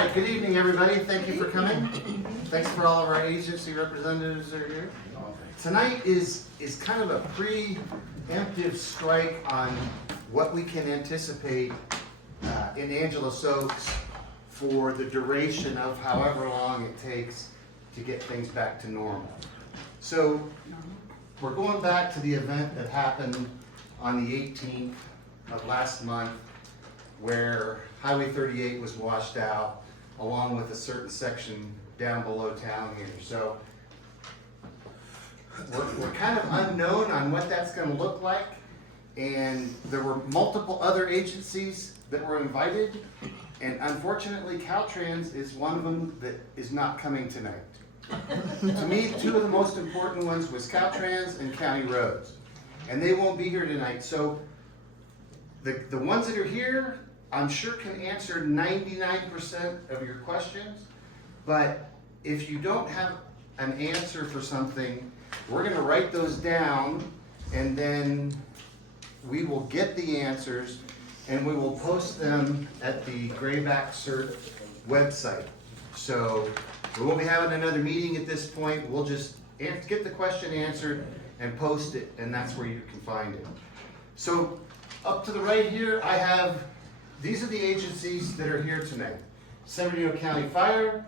right, good evening, everybody. Thank you for coming. Thanks for all of our agency representatives that are here. Tonight is kind of a preemptive strike on what we can anticipate in Angelus Oaks for the duration of however long it takes to get things back to normal. So we're going back to the event that happened on the 18th of last month, where Highway 38 was washed out, along with a certain section down below town here. So we're kind of unknown on what that's going to look like, and there were multiple other agencies that were invited, and unfortunately Caltrans is one of them that is not coming tonight. To me, two of the most important ones was Caltrans and County Roads, and they won't be here tonight. So the ones that are here, I'm sure can answer 99% of your questions, but if you don't have an answer for something, we're going to write those down, and then we will get the answers and we will post them at the Grayback Cert website. So we won't be having another meeting at this point. We'll just get the question answered and post it, and that's where you can find it. So up to the right here, I have, these are the agencies that are here tonight. San Bernardino County Fire,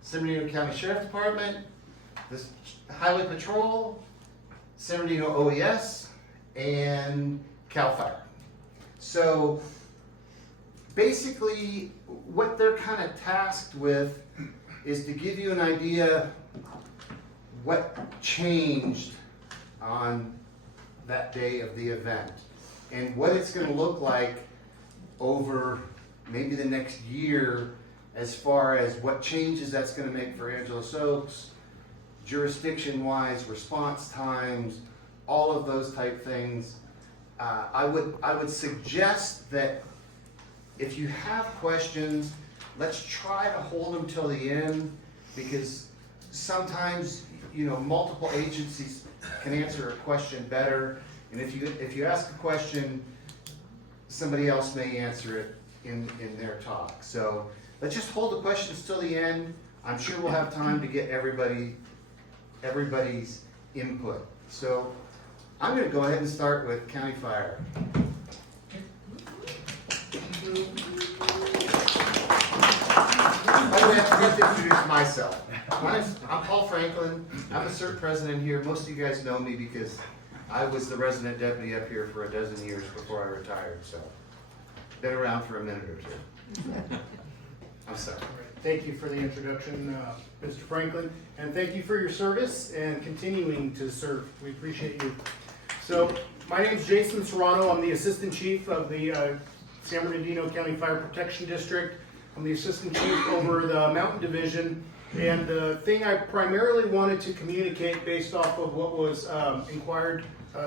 San Bernardino County Sheriff Department, the Highway Patrol, San Bernardino OES, and CAL FIRE. So basically what they're kind of tasked with is to give you an idea what changed on that day of the event and what it's going to look like over maybe the next year as far as what changes that's going to make for Angelus Oaks, jurisdiction-wise, response times, all of those type things. I would suggest that if you have questions, let's try to hold them till the end, because sometimes, you know, multiple agencies can answer a question better, and if you ask a question, somebody else may answer it in their talk. So let's just hold the questions till the end. I'm sure we'll have time to get everybody's input. So I'm going to go ahead and start with County Fire. By the way, I forgot to introduce myself. I'm Paul Franklin. I'm the CERT president here. Most of you guys know me because I was the resident deputy up here for a dozen years before I retired. So been around for a minute or two. I'm sorry. Thank you for the introduction, Mr. Franklin, and thank you for your service and continuing to serve. We appreciate you. So, my name is Jason Serrano. I'm the Assistant Chief of the San Bernardino County Fire Protection District. I'm the Assistant Chief over the Mountain Division, and the thing I primarily wanted to communicate based off of what was inquired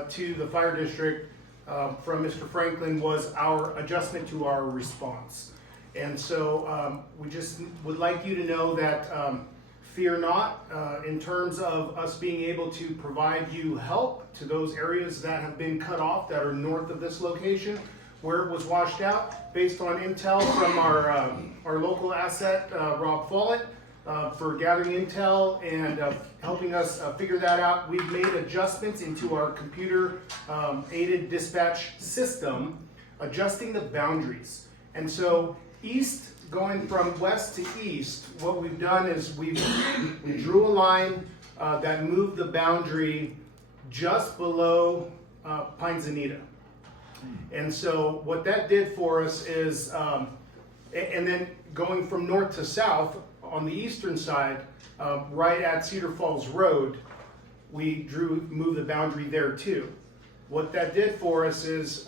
to the Fire District from Mr. Franklin was our adjustment to our response. And so we just would like you to know that fear not in terms of us being able to provide you help to those areas that have been cut off that are north of this location where it was washed out, based on intel from our local asset, Rob Follett, for gathering intel and helping us figure that out. We've made adjustments into our computer aided dispatch system, adjusting the boundaries. And so east, going from west to east, what we've done is we drew a line that moved the boundary just below Pinezanita. And so what that did for us is, and then going from north to south on the eastern side, right at Cedar Falls Road, we moved the boundary there too. What that did for us is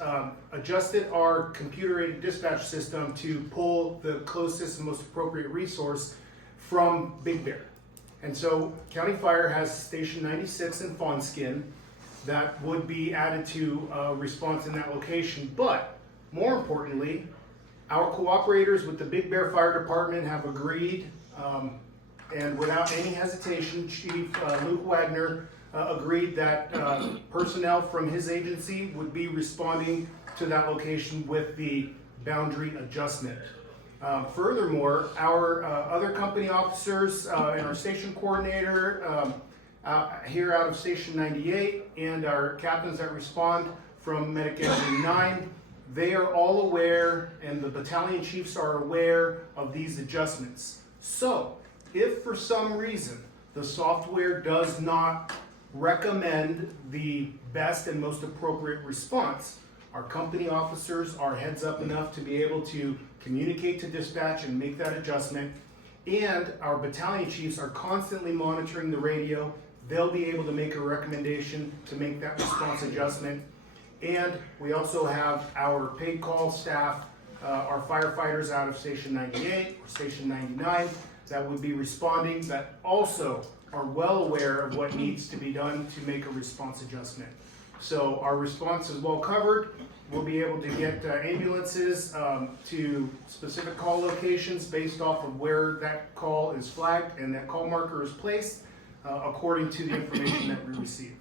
adjusted our computer-aided dispatch system to pull the closest and most appropriate resource from Big Bear. And so County Fire has Station 96 in Fawnskin that would be added to response in that location. But more importantly, our cooperators with the Big Bear Fire Department have agreed, and without any hesitation, Chief Luke Wagner agreed that personnel from his agency would be responding to that location with the boundary adjustment. Furthermore, our other company officers and our station coordinator here out of Station 98 and our captains that respond from Medic Engine 9, they are all aware, and the battalion chiefs are aware of these adjustments. So, if for some reason the software does not recommend the best and most appropriate response, our company officers are heads up enough to be able to communicate to dispatch and make that adjustment. And our battalion chiefs are constantly monitoring the radio. They'll be able to make a recommendation to make that response adjustment. And we also have our paid call staff, our firefighters out of Station 98 or Station 99 that would be responding, that also are well aware of what needs to be done to make a response adjustment. So our response is well covered. We'll be able to get ambulances to specific call locations based off of where that call is flagged and that call marker is placed according to the information that we receive.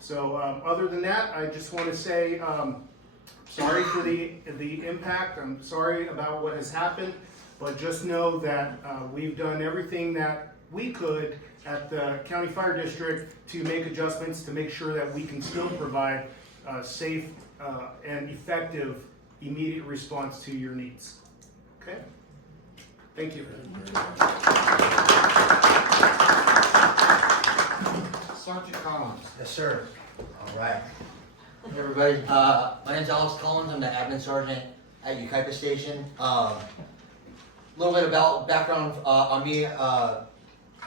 So other than that, I just want to say sorry for the impact. I'm sorry about what has happened, but just know that we've done everything that we could at the County Fire District to make adjustments to make sure that we can still provide safe and effective immediate response to your needs. Okay? Thank you. Sergeant Collins. Yes, sir. All right. Hey, everybody. My name's Alex Collins. I'm the admin sergeant at Yucaipa Station. A little bit about background on me. I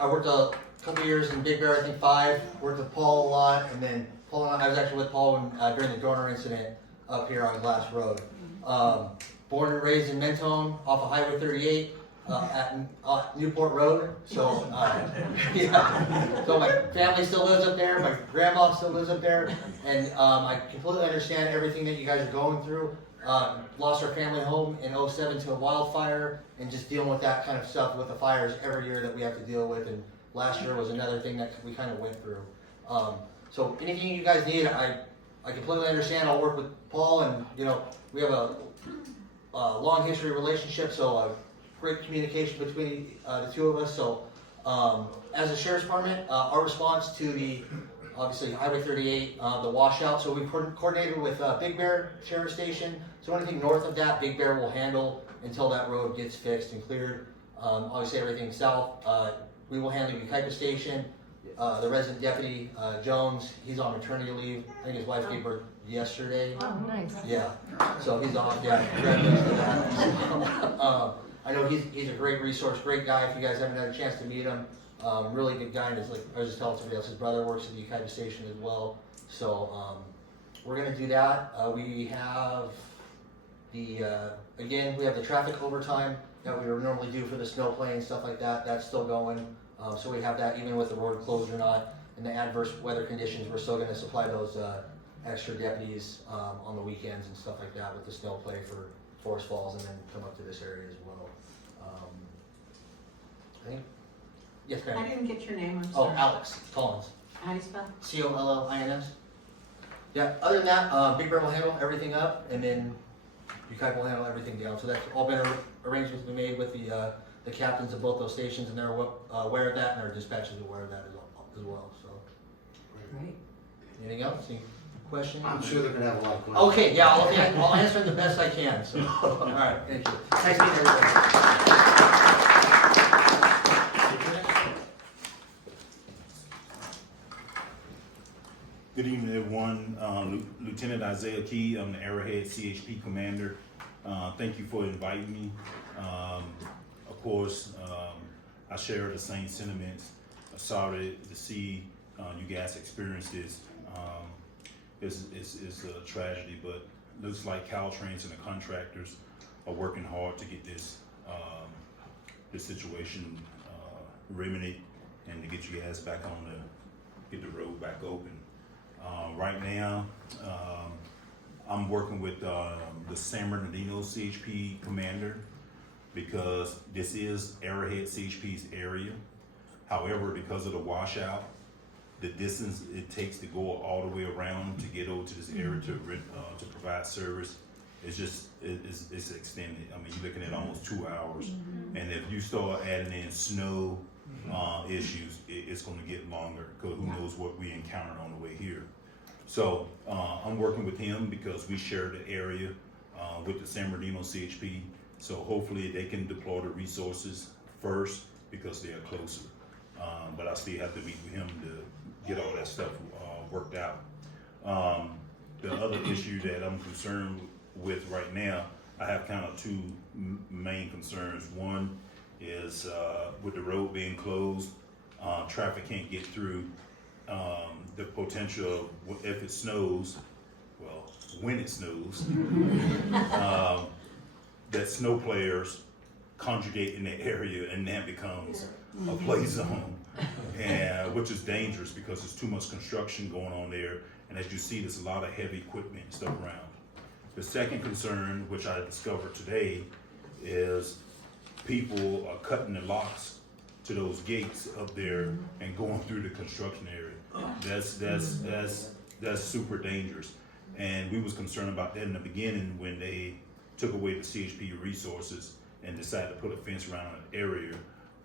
worked a couple years in Big Bear, I think 5. Worked with Paul a lot, and then Paul and I was actually with Paul when, during the donor incident up here on Glass Road. Born and raised in Mentone, off of Highway 38 at Newport Road. So, yeah. So my family still lives up there. My grandma still lives up there, and I completely understand everything that you guys are going through. Lost our family home in 07 to a wildfire, and just dealing with that kind of stuff with the fires every year that we have to deal with. And last year was another thing that we kind of went through. So anything you guys need, I completely understand. I'll work with Paul, and we have a long history relationship, so great communication between the two of us. So as a sheriff's department, our response to the obviously Highway 38, the washout. So we coordinated with Big Bear Sheriff Station. So anything north of that, Big Bear will handle until that road gets fixed and cleared. Obviously everything south, we will handle Yucaipa Station. The resident deputy, Jones, he's on maternity leave. I think his wife gave birth yesterday. Oh, nice. Yeah, so he's off. Yeah, congratulations to that. I know he's a great resource, great guy. If you guys haven't had a chance to meet him, really good guy. And it's like I was just telling somebody else, his brother works at the Yucaipa Station as well. So we're gonna do that. We have again, we have the traffic overtime that we would normally do for the snow plane and stuff like that. That's still going. So we have that even with the road closed or not, and the adverse weather conditions, we're still gonna supply those extra deputies on the weekends and stuff like that with the snow play for Forest Falls, and then come up to this area as well. I think, yes, I ma'am. didn't get your name, I'm Oh, sorry. Alex Collins, How do you spell? Collins. Yeah, other than that, Big Bear will handle everything up, and then Yucaipa will handle everything down. So that's all been arrangements been made with the captains of both those stations, and they're aware of that, and our dispatch is aware of that as well. So, Great. anything else? Any questions? I'm sure they're gonna have a lot of questions. Okay, yeah, I'll answer them the best I can. So, all right, thank you. Nice meeting everybody. Good evening, everyone. Lieutenant Isaiah Key, I'm the Arrowhead CHP commander. Thank you for inviting me. Of course, I share the same sentiments. Sorry to see you guys experience this. It's a tragedy, but looks like Caltrans and the contractors are working hard to get this situation remedied and to get you guys back on get the road back open. Right now, I'm working with the San Bernardino CHP commander because this is Arrowhead CHP's area. However, because of the washout, the distance it takes to go all the way around to get over to this area to provide service it's extended. I mean, you're looking at almost 2 hours. And if you start adding in snow, issues, it's gonna get longer, cause who knows what we encountered on the way here. So, I'm working with him because we share the area, with the San Bernardino CHP. So hopefully they can deploy the resources first because they are closer. But I still have to meet with him to get all that stuff, worked out. The other issue that I'm concerned with right now, I have kind of two main concerns. One is, with the road being closed, traffic can't get through. The potential of, if it snows, well, when it snows, that snow players congregate in the area and that becomes a play zone, and which is dangerous because there's too much construction going on there. And as you see, there's a lot of heavy equipment and stuff around. The second concern, which I discovered today, is people are cutting the locks to those gates up there and going through the construction area. That's super dangerous. And we was concerned about that in the beginning when they took away the CHP resources and decided to put a fence around an area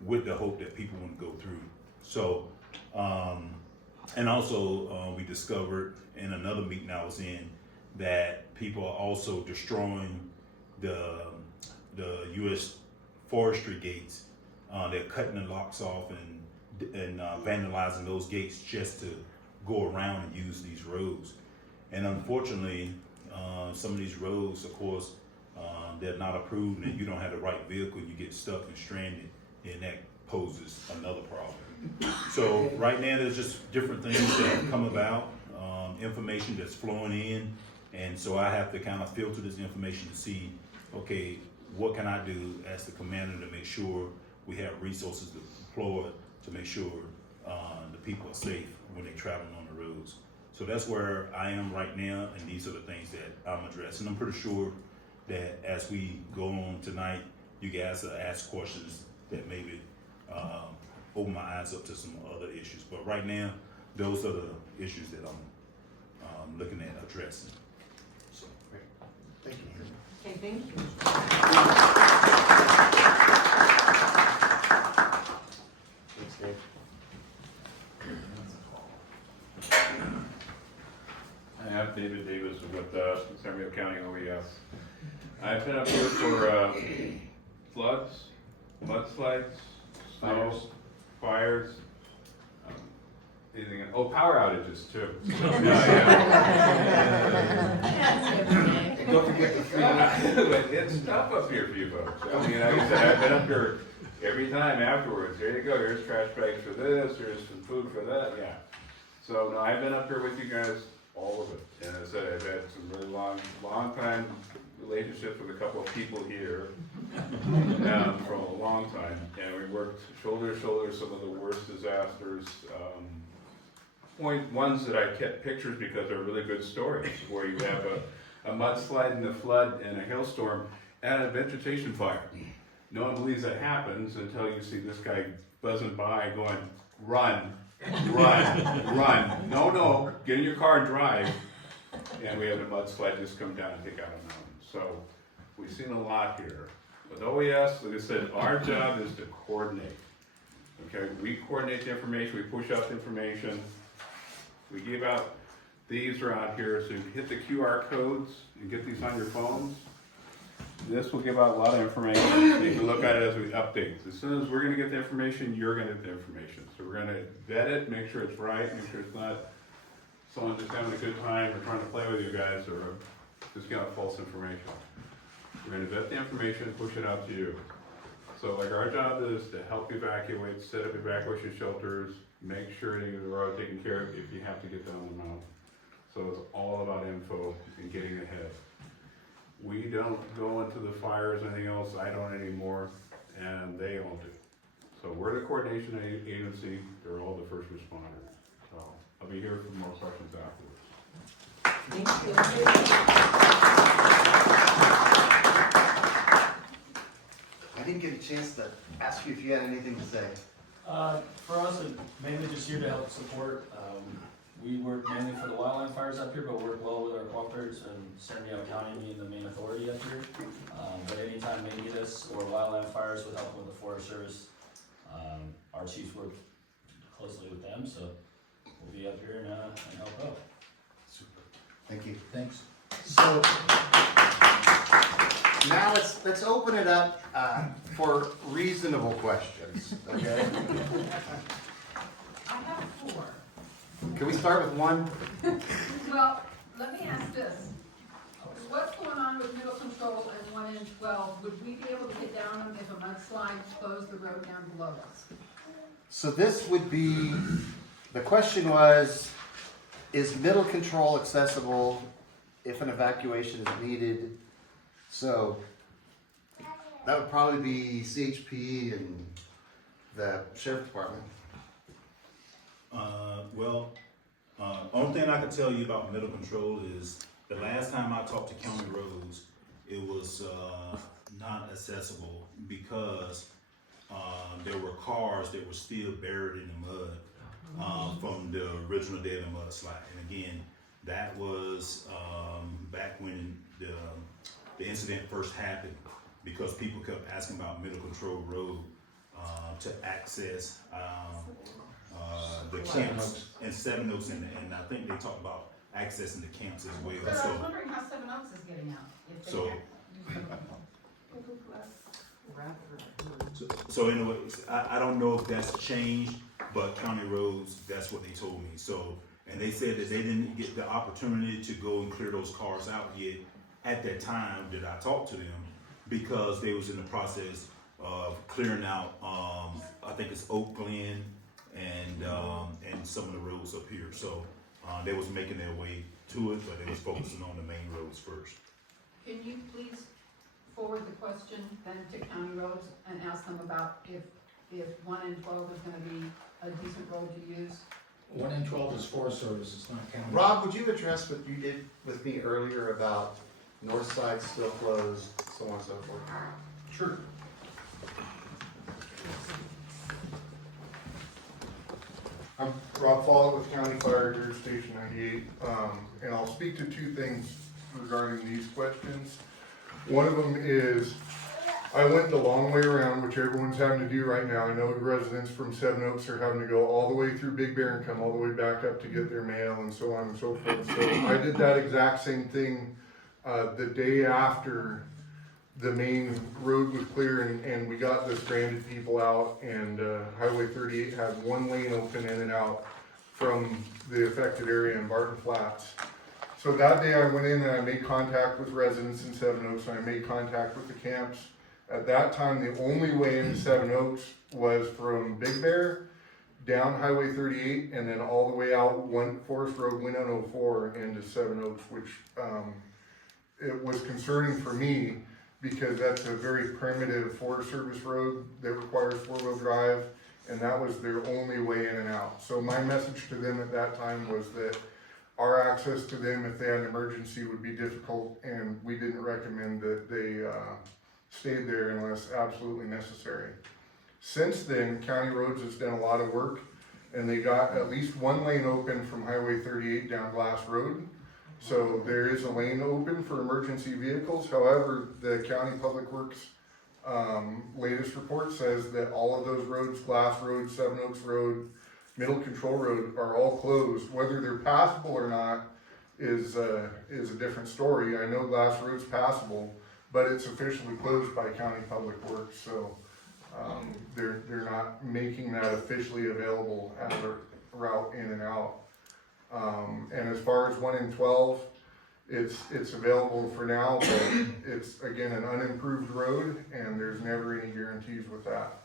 with the hope that people wouldn't go through. So, and also we discovered in another meeting I was in that people are also destroying the U.S. forestry gates. They're cutting the locks off and vandalizing those gates just to go around and use these roads. And unfortunately, some of these roads, of course, they're not approved, and if you don't have the right vehicle, you get stuck and stranded, and that poses another problem. So right now, there's just different things that come about, information that's flowing in, and so I have to kind of filter this information to see, okay, what can I do as the commander to make sure we have resources to deploy to make sure the people are safe when they're traveling on the roads. So that's where I am right now, and these are the things that I'm addressing. I'm pretty sure that as we go on tonight, you guys will ask questions that maybe open my eyes up to some other issues. But right now, those are the issues that I'm looking at addressing. So, Great. Thank you. Okay, thank you. Thanks, Dave. I'm David Davis with San Bernardino County OES. I've been up here for floods, mudslides, snow, fires, anything. Oh, power outages too. Don't forget the free. But it's tough up here for you folks. I mean, like I said, I've been up here every time afterwards. Here you go. Here's trash bags for this. Here's some food for that. Yeah. So no, I've been up here with you guys, all of it. And as I said, I've had some really long time relationships with a couple of people here for a long time. And we worked shoulder to shoulder some of the worst disasters. Ones that I kept pictures because they're really good stories, where you have a mudslide and a flood and a hailstorm and a vegetation fire. No one believes that happens until you see this guy buzzing by going, run, run, run. No, get in your car and drive. And we have a mudslide just come down and take out a mountain. So we've seen a lot here. With OES, like I said, our job is to coordinate. Okay, we coordinate the information, we push out the information. We give out, these are out here, so you can hit the QR codes and get these on your phones. This will give out a lot of information. You can look at it as we update. As soon as we're gonna get the information, you're gonna get the information. So we're gonna vet it, make sure it's right, make sure it's not someone just having a good time or trying to play with you guys or just get out false information. We're gonna vet the information, push it out to you. So like our job is to help evacuate, set up evacuation shelters, make sure you are taken care of if you have to get down the mountain. So it's all about info and getting ahead. We don't go into the fires or anything else, I don't anymore, and they all do. So we're the coordination agency, they're all the first responders. So I'll be here for more questions afterwards. Thank you. I didn't get a chance to ask you if you had anything to say. For us, mainly just here to help support. We work mainly for the wildland fires up here, but work well with our cooperators and San Diego County being the main authority up here. But anytime they need us or wildland fires with help with the Forest Service, our chiefs work closely with them, so we'll be up here and help out. Super. Thank you. Thanks. So now let's open it up for reasonable questions. Okay. I have 4. Can we start with one? Well, let me ask this. What's going on with middle control and 1 and 12? Would we be able to get down them if a mudslide closed the road down below us? So this would be, the question was, is middle control accessible if an evacuation is needed? So that would probably be CHP and the sheriff department. Only thing I can tell you about middle control is the last time I talked to county roads, it was not accessible because there were cars that were still buried in the mud from the original day of the mudslide. And again, that was back when the incident first happened, because people kept asking about middle control road to access the camps and Seven Oaks, and I think they talked about accessing the camps as well. Sir, I was wondering how 7 Oaks is getting out. If they So- can't- So anyways, I don't know if that's changed, but county roads, that's what they told me. So, and they said that they didn't get the opportunity to go and clear those cars out yet at that time that I talked to them, because they was in the process of clearing out, I think it's Oak Glen and some of the roads up here. So, they was making their way to it, but they was focusing on the main roads first. Can you please forward the question then to county roads and ask them about if 1 and 12 is gonna be a decent road to use? 1 and 12 is Forest Service, it's not county. Rob, would you address what you did with me earlier about north side still closed, so on and so forth? Sure. I'm Rob Follett with County Fire Group Station 98, and I'll speak to 2 things regarding these questions. One of them is, I went the long way around, which everyone's having to do right now. I know residents from Seven Oaks are having to go all the way through Big Bear and come all the way back up to get their mail and so on and so forth. So I did that exact same thing the day after the main road was clear and we got the stranded people out, and Highway 38 had 1 lane open in and out from the affected area in Barton Flats. So that day I went in and I made contact with residents in Seven Oaks, and I made contact with the camps. At that time, the only way into Seven Oaks was from Big Bear, down Highway 38, and then all the way out Forest Road 104 into Seven Oaks, which it was concerning for me, because that's a very primitive Forest Service road that requires 4-wheel drive, and that was their only way in and out. So my message to them at that time was that our access to them, if they had an emergency, would be difficult, and we didn't recommend that they stayed there unless absolutely necessary. Since then, County Roads has done a lot of work, and they got at least 1 lane open from Highway 38 down Glass Road. So there is a lane open for emergency vehicles. However, the County Public Works latest report says that all of those roads, Glass Road, Seven Oaks Road, Middle Control Road, are all closed. Whether they're passable or not is a different story. I know Glass Road's passable, but it's officially closed by County Public Works, so they're not making that officially available as a route in and out. And as far as 1 and 12, it's available for now, but it's again an unimproved road, and there's never any guarantees with that.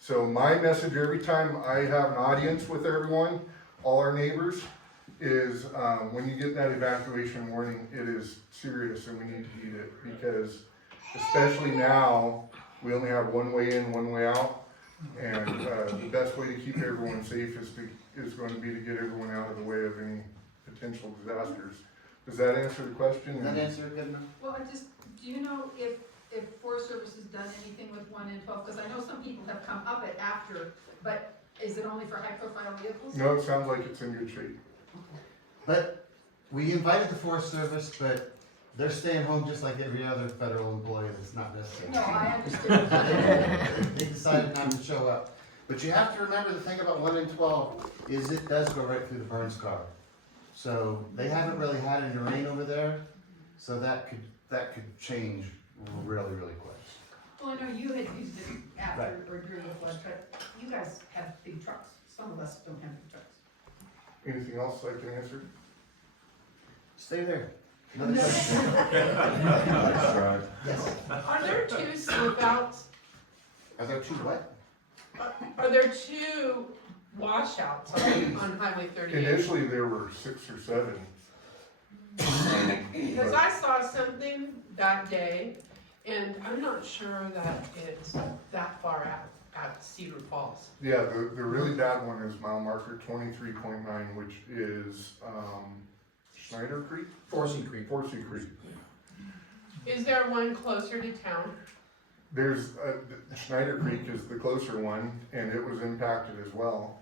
So my message every time I have an audience with everyone, all our neighbors, is when you get that evacuation warning, it is serious and we need to heed it, because especially now, we only have 1 way in, 1 way out, and the best way to keep everyone safe is going to be to get everyone out of the way of any potential disasters. Does that answer the question? Does that answer it good enough? Well, do you know if Forest Service has done anything with 1 and 12? Because I know some people have come up it after, but is it only for high profile vehicles? No, it sounds like it's in good shape. Okay. But we invited the Forest Service, but they're staying home just like every other federal employee that's not necessary. No, I understand. They decided not to show up. But you have to remember, the thing about 1 in 12 is it does go right through the burn scar. So they haven't really had any rain over there, so that could change really, really quick. Well, I know you had used it after Right. or during the flood, but you guys have big trucks. Some of us don't have big trucks. Anything else I can answer? Stay there. Another question. Yes. Are there two slip outs? Are there two what? Are there two washouts on Highway 38? Initially, there were 6 or 7. Because I saw something that day, and I'm not sure that it's that far out at Cedar Falls. Yeah, the really bad one is mile marker 23.9, which is, Schneider Creek? Forsey Creek. Forsey Creek. Is there one closer to town? There's, Schneider Creek is the closer one, and it was impacted as well.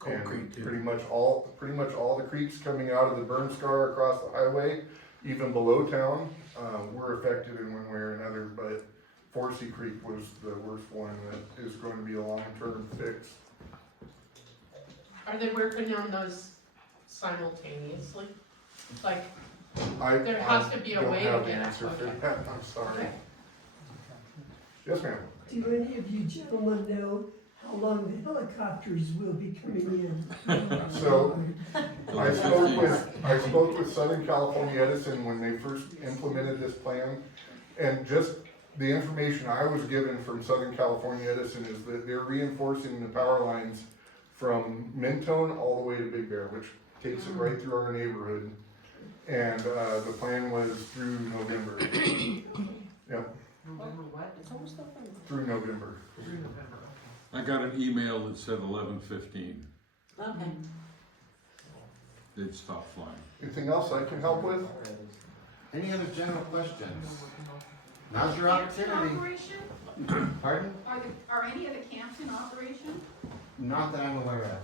Cold And Creek too. pretty much all the creeks coming out of the burn scar across the highway, even below town, were affected in one way or another, but Forsey Creek was the worst one that is going to be a long-term fix. Are they working on those simultaneously? Like, There has to be a way to Don't have get the it. answer for Okay. that, I'm sorry. Okay. Yes, ma'am. Do any of you gentlemen know how long the helicopters will be coming in? So, I spoke with Southern California Edison when they first implemented this plan, and just the information I was given from Southern California Edison is that they're reinforcing the power lines from Mentone all the way to Big Bear, which takes it right through our neighborhood. And, the plan was through November. Yep, through November. I got an email that said 11:15. Okay. They'd stop flying. Anything else I can help with? Any other general questions? Now's your Camps in opportunity. operation? Pardon? Are any of the camps in operation? Not that I'm aware of.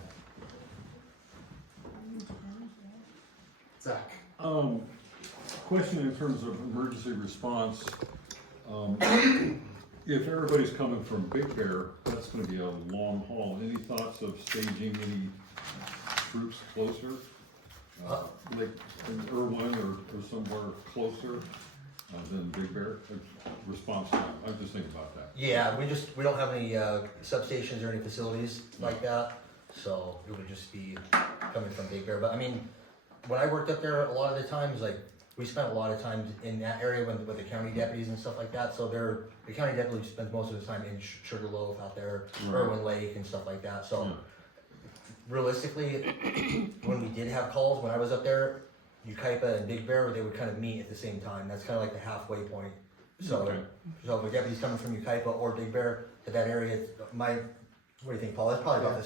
Zach? Question in terms of emergency response. If everybody's coming from Big Bear, that's gonna be a long haul. Any thoughts of staging any troops closer? Like in Irwin or somewhere closer than Big Bear? Response time, I'm just thinking about that. Yeah, we don't have any substations or any facilities like that, so it would just be coming from Big Bear. But I mean, when I worked up there, a lot of the times, like, we spent a lot of time in that area with the county deputies and stuff like that, so the county deputy spends most of the time in Sugarloaf out there, Right. Irwin Lake and stuff like that, so Yeah. realistically, when we did have calls, when I was up there, Ukaipa and Big Bear, they would kind of meet at the same time, that's kind of like the halfway point. So, Okay. so if a deputy's coming from Ukaipa or Big Bear to that area, what do you think, Paul? It's probably about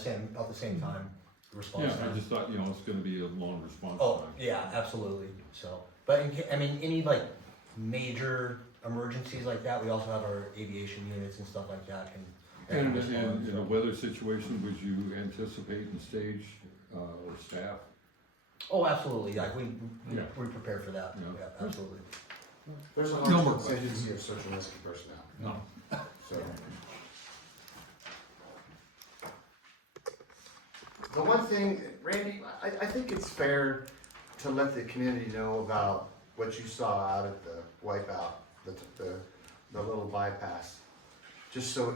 the same time response Yeah, I time. just thought, it's gonna be a long response Oh, time. yeah, absolutely, so, but I mean, any like major emergencies like that, we also have our aviation units and stuff like that can. And respond, in a so. weather situation, would you anticipate and stage, or staff? Oh, absolutely, like we Yeah. prepare for that, Yeah. yeah, absolutely. There's a No large more contingency of search and rescue personnel. No. So. The one thing, Randy, I think it's fair to let the community know about what you saw out at the wipeout, the little bypass. Just so,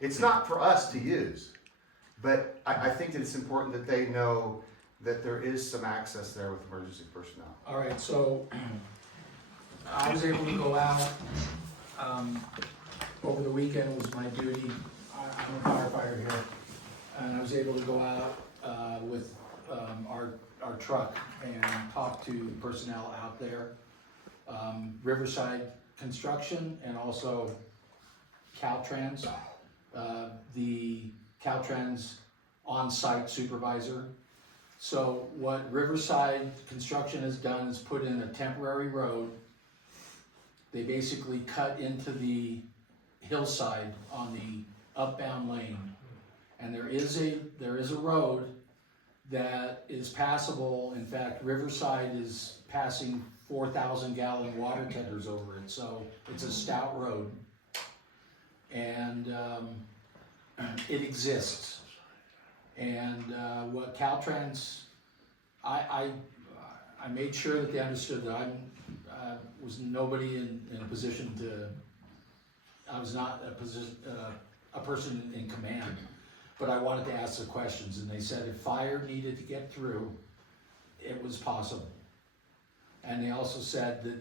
it's not for us to use, but I think that it's important that they know that there is some access there with emergency personnel. All right, so I was able to go out, over the weekend was my duty. I'm a firefighter here. And I was able to go out, with, our truck and talk to personnel out there. Riverside Construction and also Caltrans, the Caltrans on-site supervisor. So what Riverside Construction has done is put in a temporary road. They basically cut into the hillside on the upbound lane. And there is a road that is passable. In fact, Riverside is passing 4,000 gallon water tenders over it, so it's a stout road. And it exists. And what Caltrans, I made sure that they understood that I was nobody in a position to, I was not a person in command, but I wanted to ask the questions, and they said if fire needed to get through, it was possible. And they also said that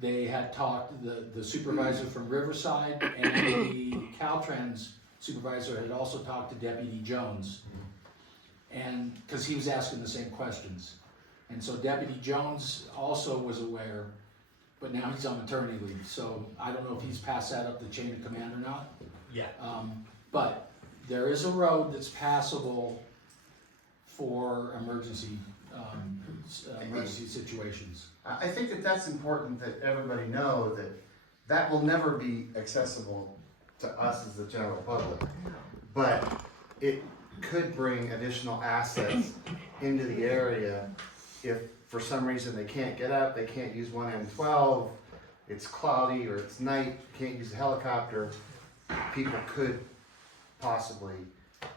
they had talked, the supervisor from Riverside and the Caltrans supervisor had also talked to Deputy Jones. And, cause he was asking the same questions. And so Deputy Jones also was aware, but now he's on maternity leave, so I don't know if he's passed that up the chain of command or not. Yeah. But there is a road that's passable for emergency situations. I think that that's important that everybody know that that will never be accessible to us as the general public. But it could bring additional assets into the area if for some reason they can't get up, they can't use 1N12, it's cloudy or it's night, can't use a helicopter, people could possibly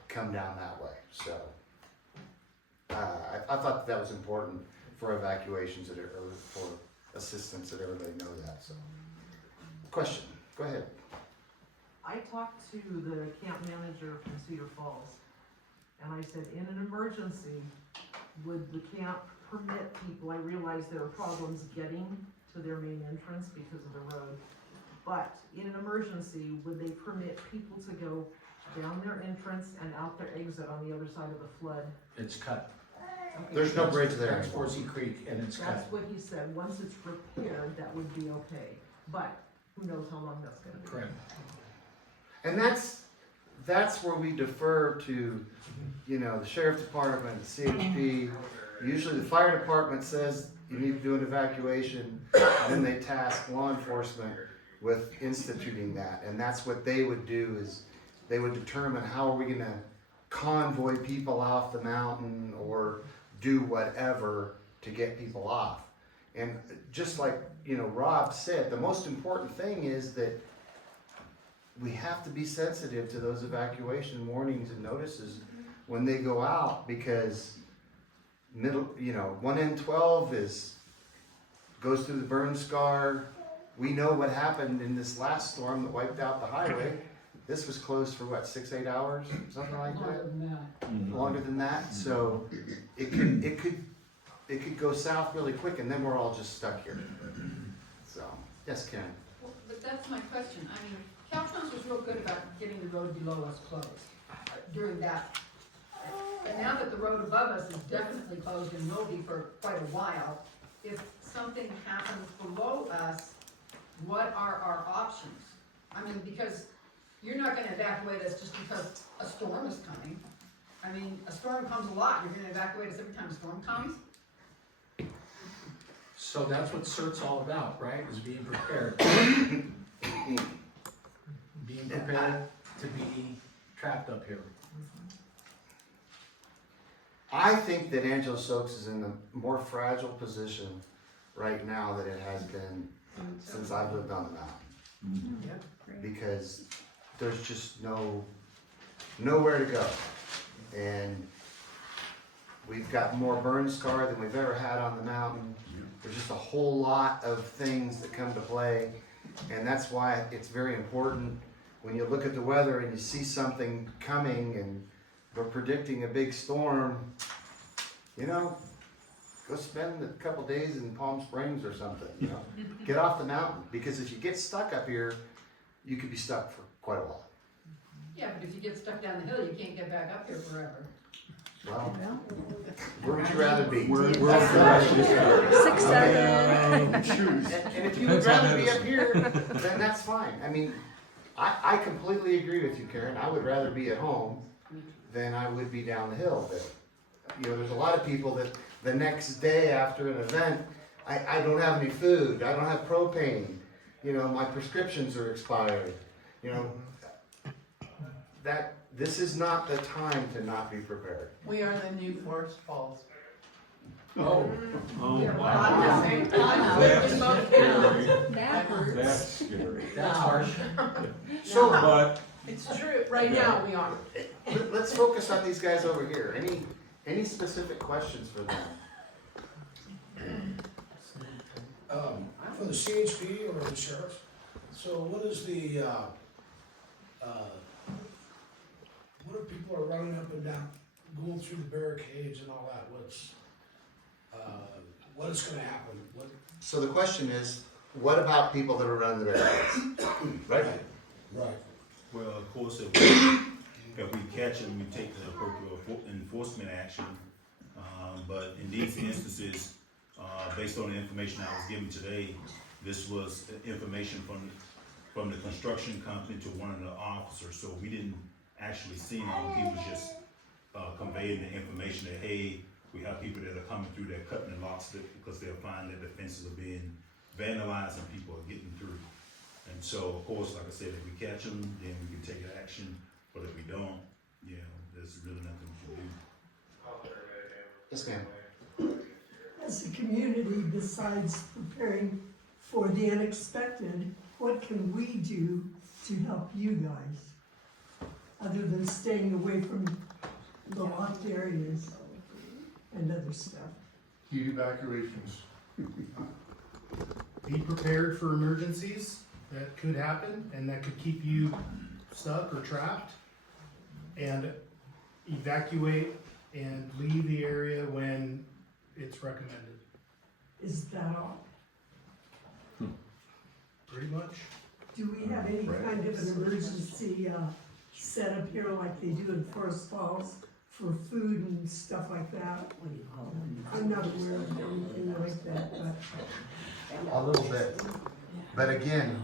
come down that way. So I thought that was important for evacuations or for assistance, that everybody know that. So, question, go ahead. I talked to the camp manager from Cedar Falls, and I said, in an emergency, would the camp permit people, I realize there are problems getting to their main entrance because of the road, but in an emergency, would they permit people to go down their entrance and out their exit on the other side of the flood? It's cut. Okay. There's no bridge there That's anymore. Horsey Creek, and it's cut. That's what he said, once it's repaired, that would be okay, but who knows how long that's gonna be. Correct. And that's where we defer to, you know, the sheriff department, the CHP. Usually the fire department says you need to do an evacuation, and then they task law enforcement with instituting that. And that's what they would do, is they would determine how are we gonna convoy people off the mountain or do whatever to get people off. And just like, you know, Rob said, the most important thing is that we have to be sensitive to those evacuation warnings and notices when they go out, because 1N12 goes through the burn scar. We know what happened in this last storm that wiped out the highway. This was closed for what, 6-8 hours, something like that? Longer than that. So it could go south really quick, and then we're all just stuck here. So, yes, Karen. Well, but that's my question. I mean, Caltrans was real good about getting the road below us closed during that. And now that the road above us is definitely closed and will be for quite a while, if something happens below us, what are our options? I mean, because you're not gonna evacuate us just because a storm is coming. I mean, a storm comes a lot. You're gonna evacuate us every time a storm comes? So that's what CERT's all about, right, is being prepared. Being prepared to be trapped up here. I think that Angelus Oaks is in a more fragile position right now than it has been since I've lived on the mountain. Because there's just nowhere to go. And we've got more burn scar than we've ever had on the mountain. There's just a whole lot of things that come to play. And that's why it's very important when you look at the weather and you see something coming and we're predicting a big storm, you know, go spend a couple days in Palm Springs or something, you know. Get off the mountain, because if you get stuck up here, you could be stuck for quite a while. Yeah, but if you get stuck down the hill, you can't get back up here forever. Well, where would you rather be? Six, seven. And if you would rather be up here, then that's fine. I mean, I completely agree with you, Karen. I would rather be at home than I would be down the hill. But, you know, there's a lot of people that the next day after an event, I don't have any food, I don't have propane, you know, my prescriptions are expired, you know. this is not the time to not be prepared. We are the new Forest Falls. Oh, Yeah, wow. I'm just saying. That's scary. That hurts. That's scary. That's harsh. So, But, It's true, right now we are. let's focus on these guys over here. Any specific questions for them? For the CHP or the sheriff, so what is the, what if people are running up and down, going through the barricades and all that, what is gonna happen? What? So the question is, what about people that are running the barricades? Right? Right. Well, of course, if we catch them, we take the appropriate enforcement action. But in these instances, based on the information I was given today, this was information from the construction company to one of the officers, so we didn't actually see him. He was just conveying the information that, hey, we have people that are coming through, they're cutting the locks because they're finding that the fences are being vandalized and people are getting through. And so, of course, like I said, if we catch them, then we can take action, but if we don't, you know, there's really nothing we can do. Yes, ma'am. As a community, besides preparing for the unexpected, what can we do to help you guys? Other than staying away from the locked areas and other stuff. Heat evacuations. Be prepared for emergencies that could happen and that could keep you stuck or trapped. And evacuate and leave the area when it's recommended. Is that all? Pretty much. Do we have any kind of an emergency set up here like they do in Forest Falls for food and stuff like that? I'm not aware of anything like that, but. A little bit. But again,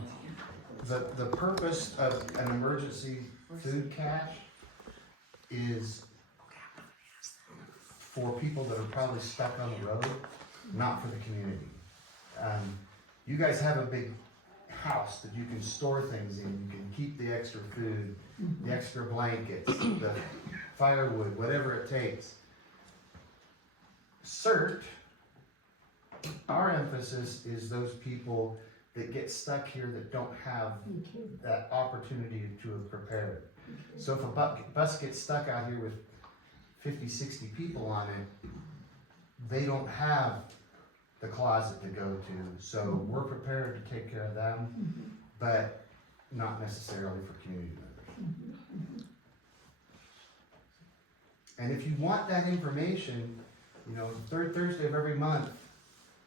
the purpose of an emergency food cache is for people that are probably stuck on the road, not for the community. You guys have a big house that you can store things in. You can keep the extra food, the extra blankets, the firewood, whatever it takes. CERT, our emphasis is those people that get stuck here that don't have that opportunity to have prepared. So if a bus gets stuck out here with 50, 60 people on it, they don't have the closet to go to. So we're prepared to take care of them, but not necessarily for community members. And if you want that information, you know, the third Thursday of every month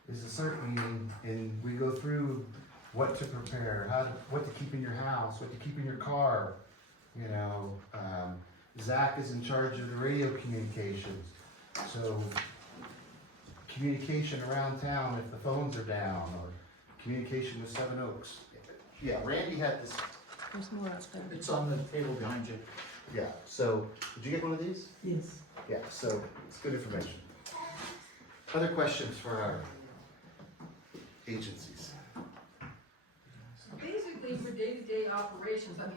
is a CERT meeting, and we go through what to prepare, what to keep in your house, what to keep in your car. You know, Zach is in charge of the radio communications, so communication around town if the phones are down, or communication with Seven Oaks. Yeah, Randy had this. There's more out there. It's on the table behind you. Yeah, so did you get one of these? Yes. Yeah, so it's good information. Other questions for our agencies? Basically, for day-to-day operations, I mean,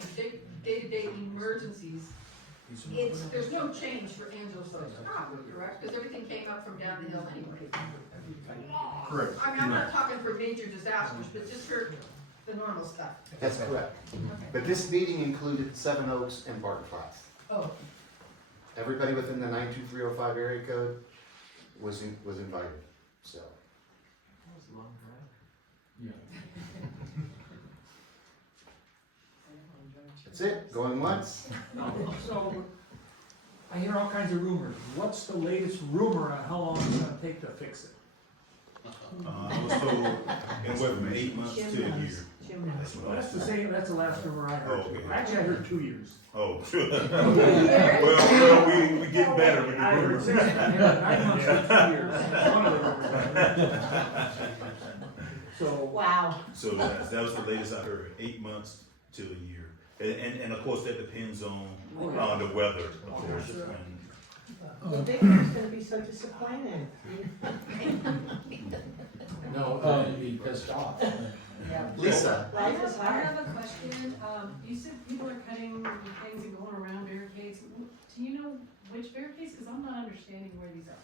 day-to-day emergencies, there's no change for Angelus proper, correct? Because everything came up from down the hill anyway. Correct. I mean, I'm not talking for major disasters, but just for the normal stuff. That's correct. Okay. But this meeting included Seven Oaks and Barton class. Oh, Everybody within the 92305 area code was invited, so. Yeah. That's it, going once. So, I hear all kinds of rumors. What's the latest rumor on how long it's gonna take to fix it? I was told anywhere from 8 months to a year. That's what I was That's the told. same, that's the last rumor I heard. Oh, okay. Actually, I heard 2 years. Oh, sure. Well, we get better with the I heard rumors. 6, 9 months to 2 years. That's one of the rumors I heard. So, Wow. So that was the latest I heard, 8 months to a year. And of course, that depends on the weather, of course. Well, Victor's gonna be so disappointed. no, you'd be pissed off. Lisa, Life is I hard. have a question. You said people are cutting things and going around understanding where these are.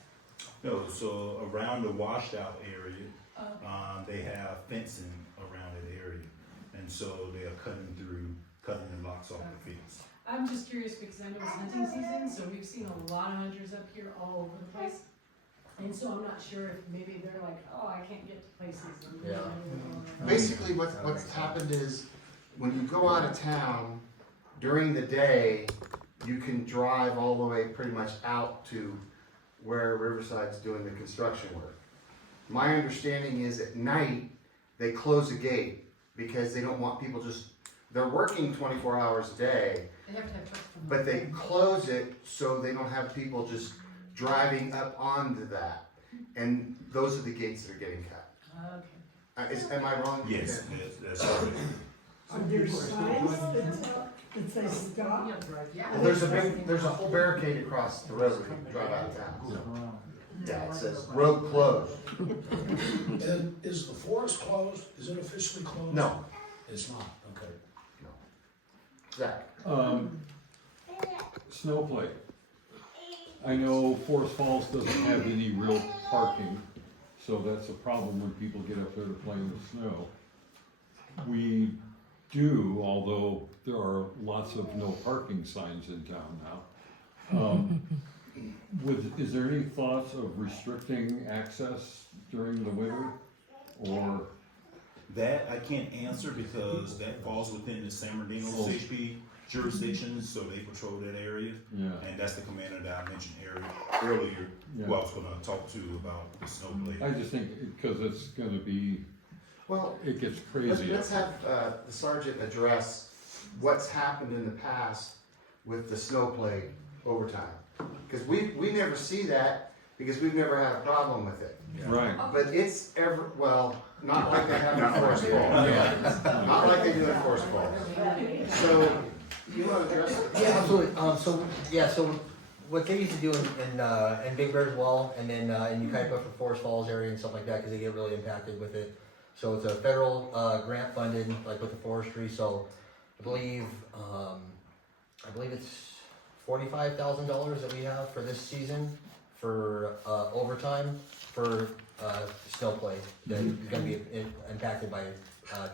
No, so around the washout area, Okay. they have fencing around that area. And so they are cutting the locks off the fence. I'm just curious because I know it's hunting season, so we've seen a lot of hunters up here all over the place. And so I'm not sure if maybe they're like, oh, I can't get to places. Yeah. Basically, what's happened is, when you go out of town, during the day, you can drive all the way pretty much out to where Riverside's doing the construction work. My understanding is at night, they close a gate because they don't want people they're working 24 hours a day, They have to have trucks from. but they close it so they don't have people just driving up onto that. And those are the gates that are getting cut. Okay. Am I wrong? Yes, that's right. Are there signs that say stop? Yeah. Well, there's a whole barricade across the road when you drive out of town. Yeah, it says road closed. And is the forest closed? Is it officially closed? No, It's not, okay. Zach. Snowplay. I know Forest Falls doesn't have any real parking, so that's a problem when people get up there to play in the snow. We do, although there are lots of no parking signs in town now. Is there any thoughts of restricting access during the winter, or? That I can't answer because that falls within the San Bernardino Oh. CHP jurisdiction, so they patrol that area. Yeah. And that's the commander that I mentioned earlier, who I was gonna talk to about the snowblade. I just think, because it's gonna be, Well, it gets crazy. let's have the sergeant address what's happened in the past with the snowplay overtime. Because we never see that because we've never had a problem with it. Right. But it's not like they have in Forest Falls. Not like they do in Forest Falls. So, you want to address it? Yeah, absolutely. So what they used to do in Big Bear as well, and then in Ukaipa for Forest Falls area and stuff like that, because they get really impacted with it. So it's a federal grant funded, like with the forestry. So I believe it's $45,000 that we have for this season for overtime for snowplay that is going to be impacted by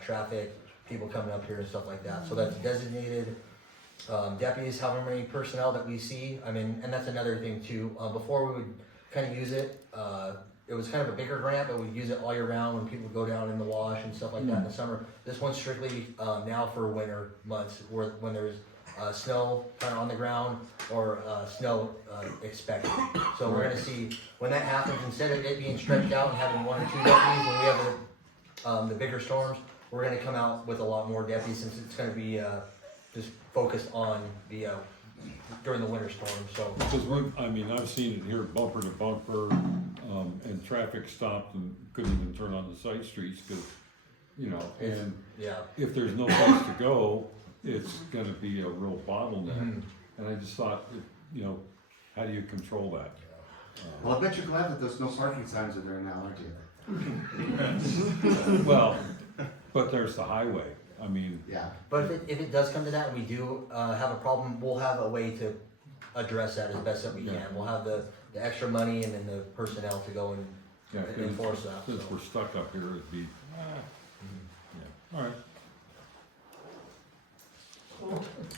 traffic, people coming up here and stuff like that. So that's designated deputies, however many personnel that we see. I mean, and that's another thing too. Before we would kind of use it, it was kind of a bigger grant, but we'd use it all year round when people go down in the wash and stuff like that in the summer. This one's strictly now for winter months, when there's snow kind of on the ground or snow expected. So we're gonna see when that happens, instead of it being stretched out and having 1 or 2 deputies when we have the bigger storms, we're gonna come out with a lot more deputies since it's gonna be just focused on the during the winter storm. So Because I've seen it here bumper to bumper, and traffic stopped and couldn't even turn on the side streets because, and yeah. if there's no place to go, it's gonna be a real bottleneck. And I just thought, how do you control that? Well, I bet you're glad that those no parking signs are there now, aren't you? Well, but there's the highway. Yeah. But if it does come to that and we do have a problem, we'll have a way to address that as best that we can. We'll have the extra money and then the personnel to go and Yeah, enforce that. since So. we're stuck up here, it'd be, yeah, all right.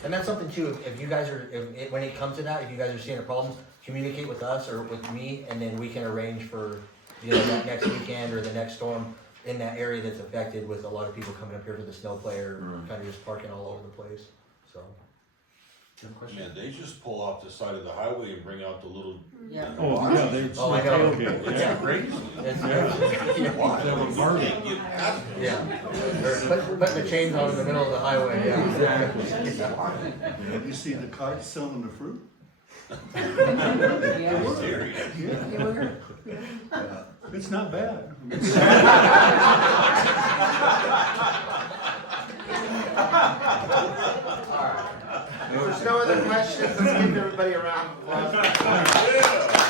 And that's something too, if you guys are, when it comes to that, if you guys are seeing a problem, communicate with us or with me, and then we can arrange for, that next weekend or the next storm in that area that's affected with a lot of people coming up here for the snow play or kind of just parking all over the place, so. Man, they just pull off the side of the highway and bring out the little. Yeah. Oh, yeah, they, Oh, I know. tailgate, It's yeah. crazy. Why? They have a party. Can't get past it. Yeah, or putting the chains on in the middle of the highway, yeah. Have you seen the carts selling the fruit? It's not bad. If there's no other questions, let's give everybody a round of applause.